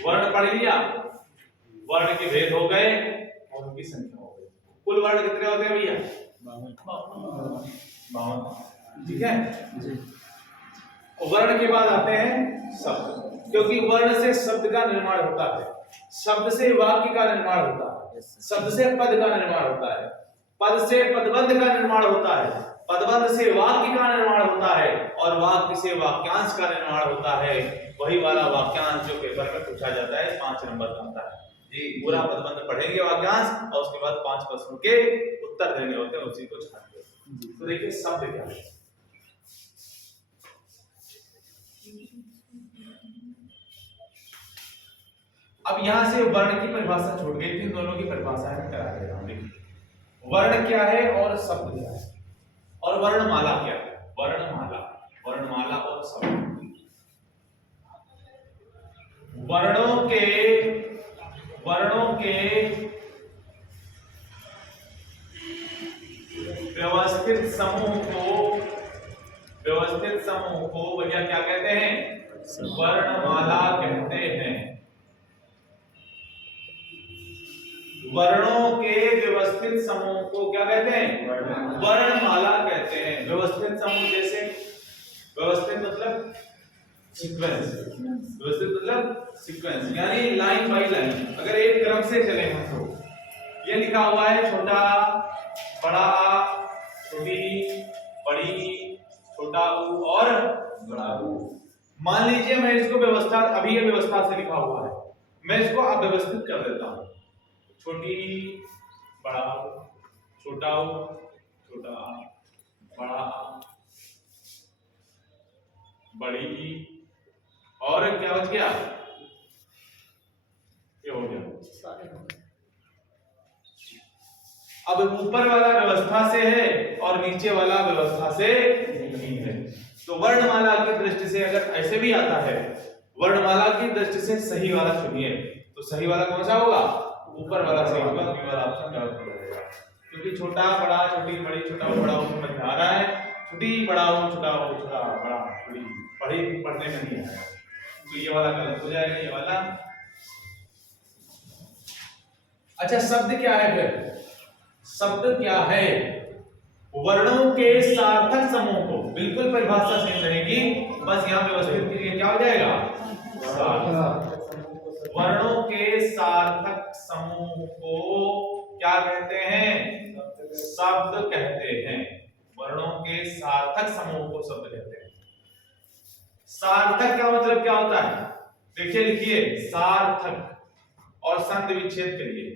वर्ण पढ़ लिया, वर्ण के भेद हो गए और उनकी संख्या हो गई। कुल वर्ण कितने होते हैं भैया? 52। ठीक है जी। वर्ण के बाद आते हैं शब्द, क्योंकि वर्ण से शब्द का निर्माण होता है, शब्द से वाक्य का निर्माण होता है, शब्द से पद का निर्माण होता है, पद से पदबंध का निर्माण होता है, पदबंध से वाक्य का निर्माण होता है और वाक्य से वाक्यांश का निर्माण होता है। वही वाला वाक्यांश जो पेपर में पूछा जाता है 5 नंबर का आता है जी। पूरा पदबंध पढ़ेंगे वाक्यांश और उसके बाद 5 प्रश्नों के उत्तर देने होते हैं, उसी को छांटेंगे। तो देखिए शब्द क्या है। अब यहां से वर्ण की परिभाषा छूट गई थी, दोनों की परिभाषा मैं करा दे रहा हूं। देखिए वर्ण क्या है और शब्द क्या है और वर्णमाला क्या है। वर्णमाला, वर्णमाला और शब्द। वर्णों के व्यवस्थित समूह को भैया क्या कहते हैं? वर्णमाला कहते हैं। वर्णों के व्यवस्थित समूह को क्या कहते हैं? वर्णमाला कहते हैं। व्यवस्थित समूह जैसे, व्यवस्थित मतलब सीक्वेंस, व्यवस्थित मतलब सीक्वेंस यानी लाइन बाय लाइन। अगर एक क्रम से चले हम तो ये लिखा हुआ है छोटा बड़ा, छोटी बड़ी, छोटा ऊ और बड़ा ऊ। मान लीजिए मैं इसको व्यवस्था, अभी ये व्यवस्था से लिखा हुआ है, मैं इसको अव्यवस्थित कर देता हूं। छोटी बड़ा, छोटा ऊ, छोटा बड़ा, बड़ी और क्या बच गया? ये हो गया। अब ऊपर वाला व्यवस्था से है और नीचे वाला व्यवस्था से नहीं है। तो वर्णमाला की दृष्टि से अगर ऐसे भी आता है, वर्णमाला की दृष्टि से सही वाला चुनिए, तो सही वाला कौन सा होगा? ऊपर वाला सही होगा, बी वाला ऑप्शन गलत हो जाएगा। क्योंकि छोटा बड़ा, छोटी बड़ी, छोटा बड़ा समझ में आ रहा है, छोटी बड़ा छोटा बड़ा बड़ी पढ़ने में नहीं आएगा, तो ये वाला गलत हो जाएगा, ये वाला। अच्छा शब्द क्या है फिर? शब्द क्या है? वर्णों के सार्थक समूह को, बिल्कुल परिभाषा सही रहेगी, बस यहां व्यवस्थित के लिए क्या हो जाएगा? वर्णों के सार्थक समूह को क्या कहते हैं? शब्द कहते हैं। वर्णों के सार्थक समूह को शब्द कहते हैं। सार्थक का मतलब क्या होता है? देखिए लिखिए, सार्थक और संधि विच्छेद करिए।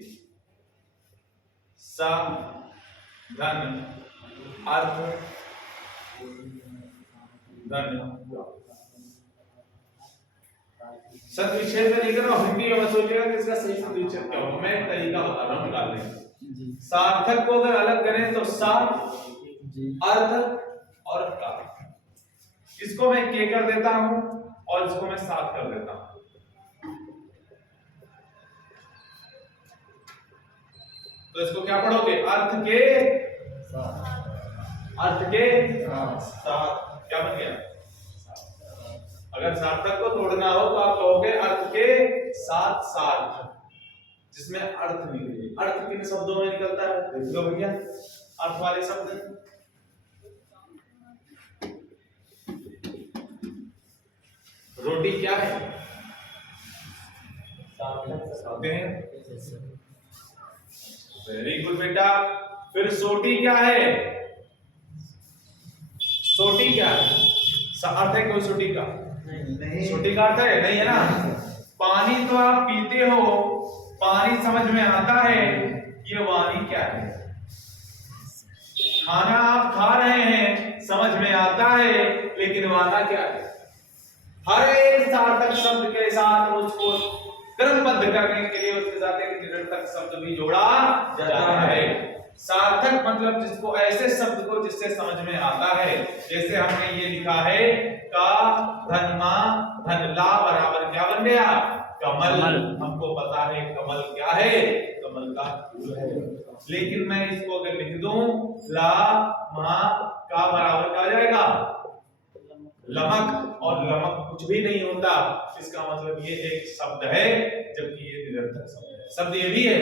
सम, धन, अर्थ, धन। संधि विच्छेद में लेकर हिंदी में सोचिएगा कि इसका सही संधि विच्छेद क्या होगा। मैं तरीका बता रहा हूं निकालने का। सार्थक को अगर अलग करें तो सा, अर्थ और का। इसको मैं के कर देता हूं और इसको मैं सात कर देता हूं। तो इसको क्या पढ़ोगे? अर्थ के साथ। क्या बन गया? अगर सार्थक को तोड़ना हो तो आप कहोगे अर्थ के साथ सार्थ, जिसमें अर्थ निकले। अर्थ किन शब्दों में निकलता है? देखो भैया, अर्थ वाले शब्द। रोटी क्या है? वेरी गुड बेटा। फिर सोटी क्या है? सोटी क्या है? अर्थ है कोई सोटी का? नहीं। सोटी का अर्थ है? नहीं है ना। पानी तो आप पीते हो, पानी समझ में आता है, ये वाणी क्या है? खाना आप खा रहे हैं, समझ में आता है, लेकिन वादा क्या है? हर एक सार्थक शब्द के साथ उसको क्रमबद्ध करने के लिए उसके साथ एक निरर्थक शब्द भी जोड़ा जाता है। सार्थक मतलब जिसको, ऐसे शब्द को जिससे समझ में आता है। जैसे हमने ये लिखा है का धनमा धनला बराबर क्या बन गया? कमल। हमको पता है कमल क्या है? कमल का फूल है। लेकिन मैं इसको अगर लिख दूं ला मा का बराबर क्या हो जाएगा? लमक और लमक कुछ भी नहीं होता, इसका मतलब ये एक शब्द है जबकि ये निरर्थक शब्द है। शब्द ये भी है,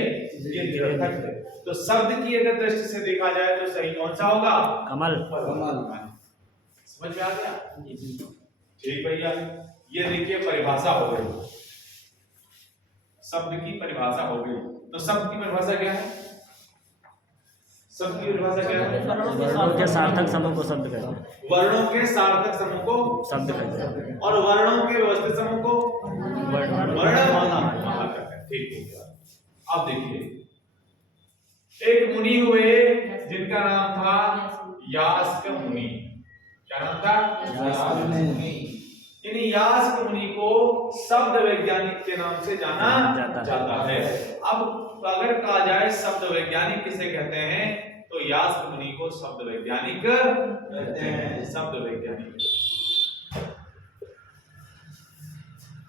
ये निरर्थक है। तो शब्द की अगर दृष्टि से देखा जाए तो सही कौन सा होगा? कमल। समझ में आ गया? ठीक भैया, ये देखिए परिभाषा हो गई, शब्द की परिभाषा हो गई। तो शब्द की परिभाषा क्या है? शब्द की परिभाषा क्या है? वर्णों के सार्थक समूह को शब्द कहते हैं। वर्णों के सार्थक समूह को शब्द कहते हैं और वर्णों के व्यवस्थित समूह को वर्णमाला कहते हैं। ठीक हो गया। अब देखिए, एक मुनि हुए जिनका नाम था यास्क मुनि। क्या नाम था? यास्क मुनि। इन यास्क मुनि को शब्द वैज्ञानिक के नाम से जाना जाता है। अब अगर कहा जाए शब्द वैज्ञानिक किसे कहते हैं, तो यास्क मुनि को शब्द वैज्ञानिक कहते हैं। शब्द वैज्ञानिक।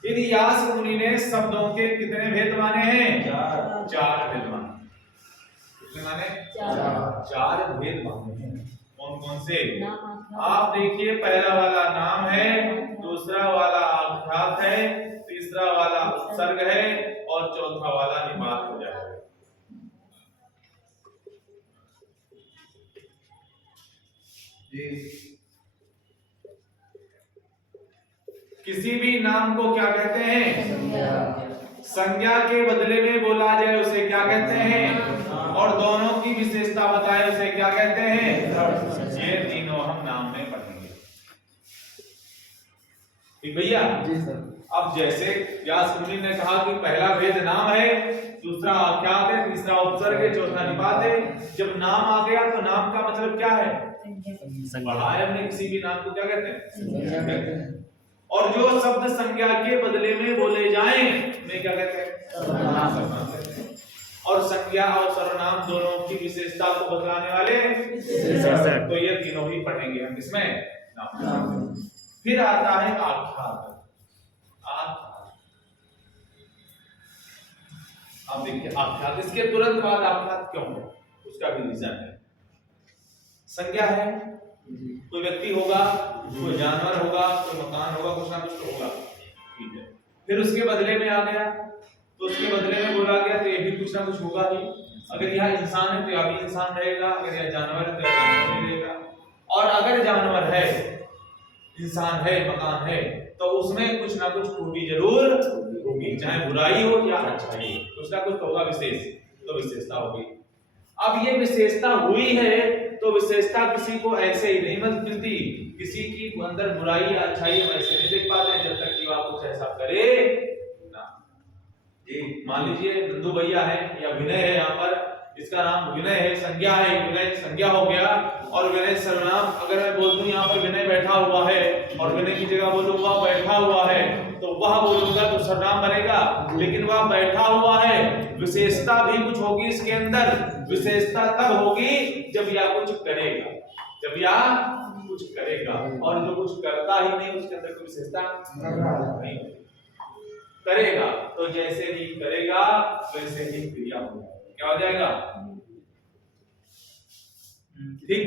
इन यास्क मुनि ने शब्दों के कितने भेद माने हैं? चार भेद माने। कितने माने? चार भेद माने हैं। कौन कौन से? आप देखिए, पहला वाला नाम है, दूसरा वाला आख्यात है, तीसरा वाला उपसर्ग है और चौथा वाला निपात हो जाएगा। किसी भी नाम को क्या कहते हैं? संज्ञा के बदले में बोला जाए उसे क्या कहते हैं? और दोनों की विशेषता बताए उसे क्या कहते हैं? ये तीनों हम नाम में पढ़ेंगे। ठीक भैया? जी सर। अब जैसे यास्क मुनि ने कहा कि पहला भेद नाम है, दूसरा आख्यात है, तीसरा उपसर्ग है, चौथा निपात है। जब नाम आ गया तो नाम का मतलब क्या है? बढ़ाया हमने किसी भी नाम को क्या कहते हैं? और जो शब्द संज्ञा के बदले में बोले जाएं उन्हें क्या कहते हैं? सर्वनाम। और संज्ञा और सर्वनाम दोनों की विशेषता को बतलाने वाले तो ये तीनों ही पढ़ेंगे हम इसमें नाम। फिर आता है आख्यात। आप देखिए आख्यात, इसके तुरंत बाद आख्यात क्यों है उसका भी रीजन है। संज्ञा है, कोई व्यक्ति होगा, कोई जानवर होगा, कोई मकान होगा, कुछ ना कुछ तो होगा, ठीक है। फिर उसके बदले में आ गया तो उसके बदले में बोला गया तो ये भी कुछ ना कुछ होगा ही। अगर यह इंसान है तो यह भी इंसान रहेगा, अगर यह जानवर है तो यह जानवर भी रहेगा। और अगर जानवर है, इंसान है, मकान है, तो उसमें कुछ ना कुछ खूबी जरूर होगी, चाहे बुराई हो या अच्छाई हो, कुछ ना कुछ होगा विशेष, तो विशेषता होगी। अब ये विशेषता हुई है तो विशेषता किसी को ऐसे ही नहीं मिलती, किसी की अंदर बुराई या अच्छाई हम ऐसे नहीं देख पाते जब तक कि आप कुछ ऐसा करे ना। जी मान लीजिए नंदू भैया है या विनय है, यहाँ पर इसका नाम विनय है, संज्ञा है, विनय संज्ञा हो गया और विनय सर्वनाम। अगर मैं बोल दूं यहाँ पर विनय बैठा हुआ है और विनय की जगह बोलूं वह बैठा हुआ है, तो वह बोलूंगा तो सर्वनाम बनेगा, लेकिन वह बैठा हुआ है विशेषता भी कुछ होगी इसके अंदर। विशेषता तब होगी जब यह कुछ करेगा, जब यह कुछ करेगा, और जो कुछ करता ही नहीं उसके अंदर कोई विशेषता नहीं करेगा। तो जैसे ही करेगा वैसे ही क्रिया होगा। क्या हो जाएगा? ठीक,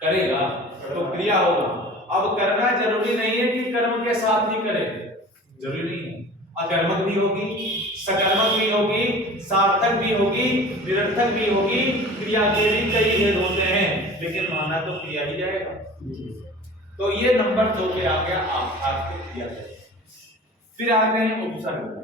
करेगा तो क्रिया होगा। अब करना जरूरी नहीं है कि कर्म के साथ ही करे, जरूरी नहीं है। अकर्मक भी होगी, सकर्मक भी होगी, सार्थक भी होगी, निरर्थक भी होगी। क्रिया के भी कई भेद होते हैं, लेकिन माना तो क्रिया ही जाएगा। तो ये नंबर 2 पे आ गया आख्यात की क्रिया। फिर आते हैं उपसर्ग।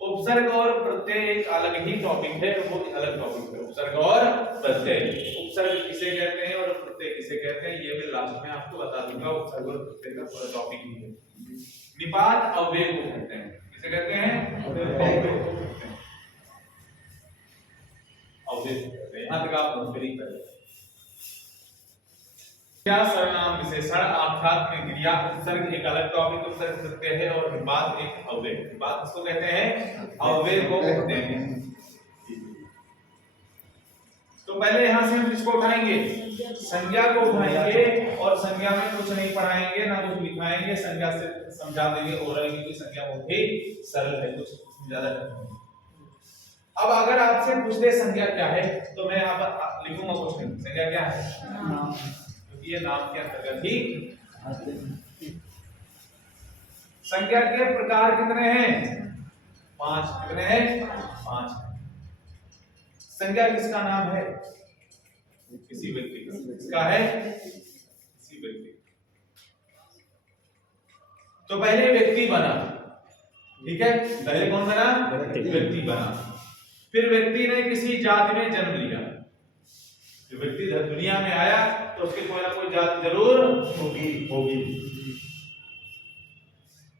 उपसर्ग और प्रत्यय एक अलग ही टॉपिक है, वो अलग टॉपिक है। उपसर्ग और प्रत्यय, उपसर्ग किसे कहते हैं और प्रत्यय किसे कहते हैं, ये मैं लास्ट में आपको बता दूंगा। उपसर्ग और प्रत्यय का पूरा टॉपिक ही है। निपात अव्यय को कहते हैं, किसे कहते हैं? अव्यय। यहां तक आप नोट करिए। क्या सर्वनाम विशेषण आख्यात में क्रिया, उपसर्ग एक अलग टॉपिक, उपसर्ग प्रत्यय है और निपात एक अव्यय। निपात किसको कहते हैं? अव्यय को कहते हैं। तो पहले यहां से हम किसको उठाएंगे? संज्ञा को उठाएंगे और संज्ञा में कुछ नहीं पढ़ाएंगे ना कुछ लिखाएंगे, संज्ञा से समझा देंगे ओरल, क्योंकि संज्ञा बहुत ही सरल है, कुछ ज्यादा नहीं। अब अगर आपसे पूछ दे संज्ञा क्या है तो मैं यहां पर लिखूंगा क्वेश्चन, संज्ञा क्या है? ये नाम के अंतर्गत ही संज्ञा के प्रकार कितने हैं? 5। कितने हैं? 5। संज्ञा किसका नाम है? किसी व्यक्ति का। किसका है? किसी व्यक्ति। तो पहले व्यक्ति बना, ठीक है? पहले कौन बना? व्यक्ति बना। फिर व्यक्ति ने किसी जाति में जन्म लिया। जो व्यक्ति दुनिया में आया तो उसकी कोई ना कोई जाति जरूर होगी।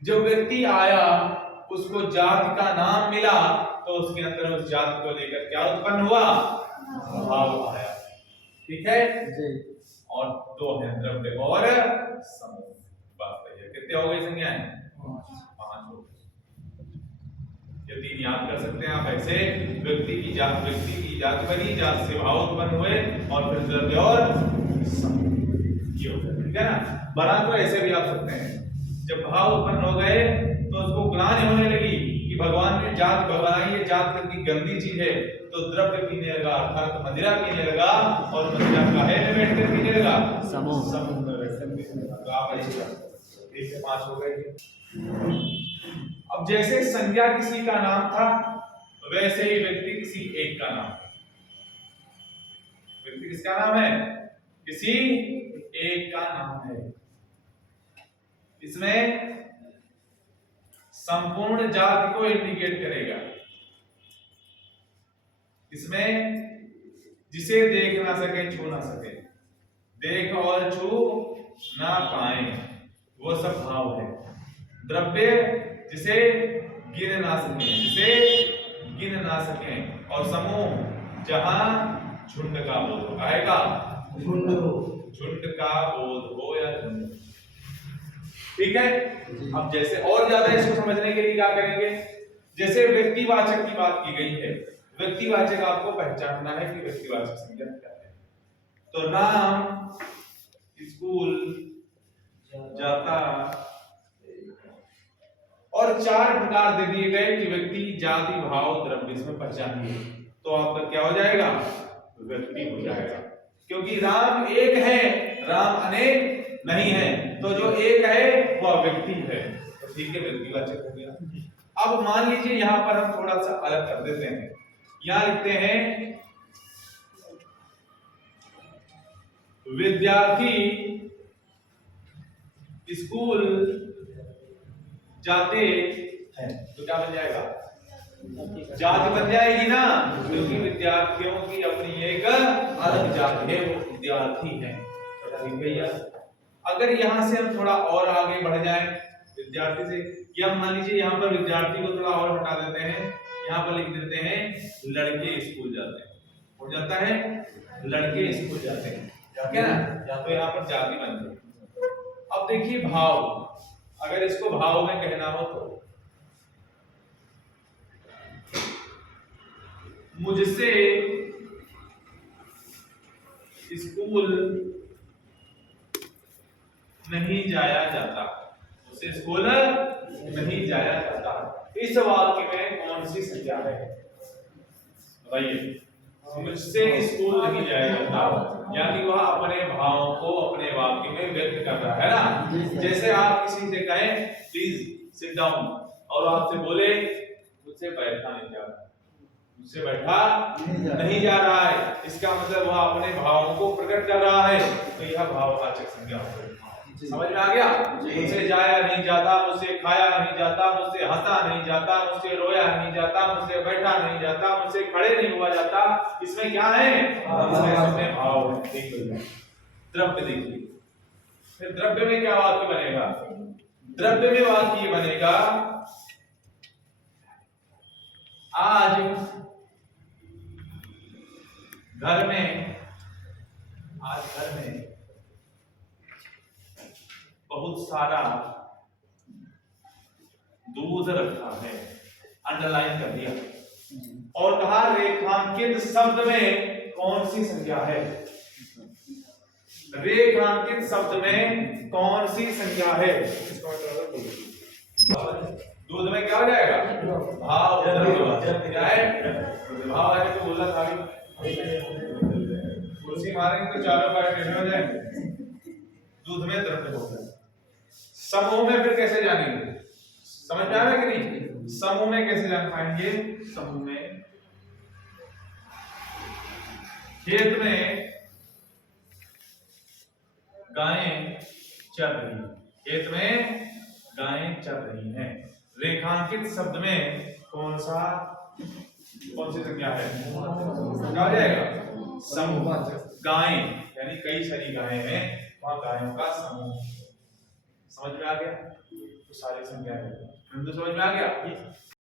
जो व्यक्ति आया उसको जाति का नाम मिला तो उसके अंदर उस जाति को लेकर क्या उत्पन्न हुआ? भाव आया। ठीक है जी। और 2 हैं, द्रव्य और समूह। बात है कितने हो गए संज्ञाएं? 5 हो गए। ये 3 याद कर सकते हैं आप ऐसे। व्यक्ति की जाति बनी, जाति से भाव उत्पन्न हुए और फिर द्रव्य और समूह। ये हो गया, ठीक है ना? बना तो ऐसे भी आप सकते हैं। जब भाव उत्पन्न हो गए तो उसको ग्लानि होने लगी कि भगवान ने जात बनाई है, जात कितनी गंदी चीज है, तो द्रव्य पीने लगा, अर्थात मदिरा पीने लगा। और मदिरा काहे में बैठकर पीने लगा? समूह में बैठकर पीने लगा। तो आप ऐसे 1 से 5 हो गए। अब जैसे संज्ञा किसी का नाम था वैसे ही व्यक्ति किसी एक का नाम है। व्यक्ति किसका नाम है? किसी एक का नाम है। इसमें संपूर्ण जाति को इंडिकेट करेगा। इसमें जिसे देख ना सके, छू ना सके, देख और छू ना पाए, वो सब भाव है। द्रव्य जिसे गिन ना सके, और समूह जहां झुंड का बोध हो। आएगा झुंड का बोध हो या झुंड। ठीक है। अब जैसे और ज्यादा इसको समझने के लिए क्या करेंगे? जैसे व्यक्तिवाचक की बात की गई है, व्यक्तिवाचक आपको पहचानना है कि व्यक्तिवाचक संज्ञा क्या है। तो राम स्कूल जाता, और 4 प्रकार दे दिए गए कि व्यक्ति, जाति, भाव, द्रव्य इसमें पहचानिए। तो आपका क्या हो जाएगा? व्यक्ति हो जाएगा। क्योंकि राम एक है, राम अनेक नहीं है, तो जो एक है वह व्यक्ति है। तो ठीक है, व्यक्तिवाचक हो गया। अब मान लीजिए यहां पर हम थोड़ा सा अलग कर देते हैं। यहां लिखते हैं विद्यार्थी स्कूल जाते हैं, तो क्या बन जाएगा? जाति बन जाएगी ना, क्योंकि विद्यार्थियों की अपनी एक अलग जाति है, वो विद्यार्थी है। भैया अगर यहां से हम थोड़ा और आगे बढ़ जाएं विद्यार्थी से, या मान लीजिए यहां पर विद्यार्थी को थोड़ा और हटा देते हैं, यहां पर लिख देते हैं लड़के स्कूल जाते हैं। हो जाता है लड़के स्कूल जाते हैं, क्या ना? या तो यहां पर जाति बन गई। अब देखिए भाव, अगर इसको भाव में कहना हो तो मुझसे स्कूल नहीं जाया जाता, मुझसे स्कूल नहीं जाया जाता। इस वाक्य में कौन सी संज्ञा है? बताइए। मुझसे स्कूल नहीं जाया जाता, यानी वह अपने भावों को अपने वाक्य में व्यक्त कर रहा है ना। जैसे आप किसी से कहें प्लीज सिट डाउन, और आपसे बोले मुझसे बैठा नहीं जा रहा, मुझसे बैठा नहीं जा रहा है, इसका मतलब वह अपने भावों को प्रकट कर रहा है। तो यह भाववाचक संज्ञा है। समझ में आ गया? मुझसे जाया नहीं जाता, मुझसे खाया नहीं जाता, मुझसे हंसा नहीं जाता, मुझसे रोया नहीं जाता, मुझसे बैठा नहीं जाता, मुझसे खड़े नहीं हुआ जाता। इसमें क्या है? इसमें भाव है। देखिए द्रव्य, देखिए फिर द्रव्य में क्या वाक्य बनेगा? द्रव्य में वाक्य बनेगा आज घर में बहुत सारा दूध रखा है, अंडरलाइन कर दिया, और कहा रेखांकित शब्द में कौन सी संज्ञा है? रेखांकित शब्द में कौन सी संज्ञा है? दूध में क्या हो जाएगा? भाव। क्या है? भाव है। तो बोला था कुर्सी मारेंगे तो चारों पैर टेढ़े हो जाएंगे। दूध में द्रव्य होता है। समूह में फिर कैसे जानेंगे, समझ में आ रहा है कि नहीं? समूह में कैसे जान पाएंगे? समूह में खेत में गायें चर रही हैं, खेत में गायें चर रही हैं। रेखांकित शब्द में कौन सी संज्ञा है? क्या हो जाएगा? समूह। गायें यानी कई सारी गायें हैं, वहां गायों का समूह। समझ में आ गया? तो सारी संज्ञा है, समझ में आ गया?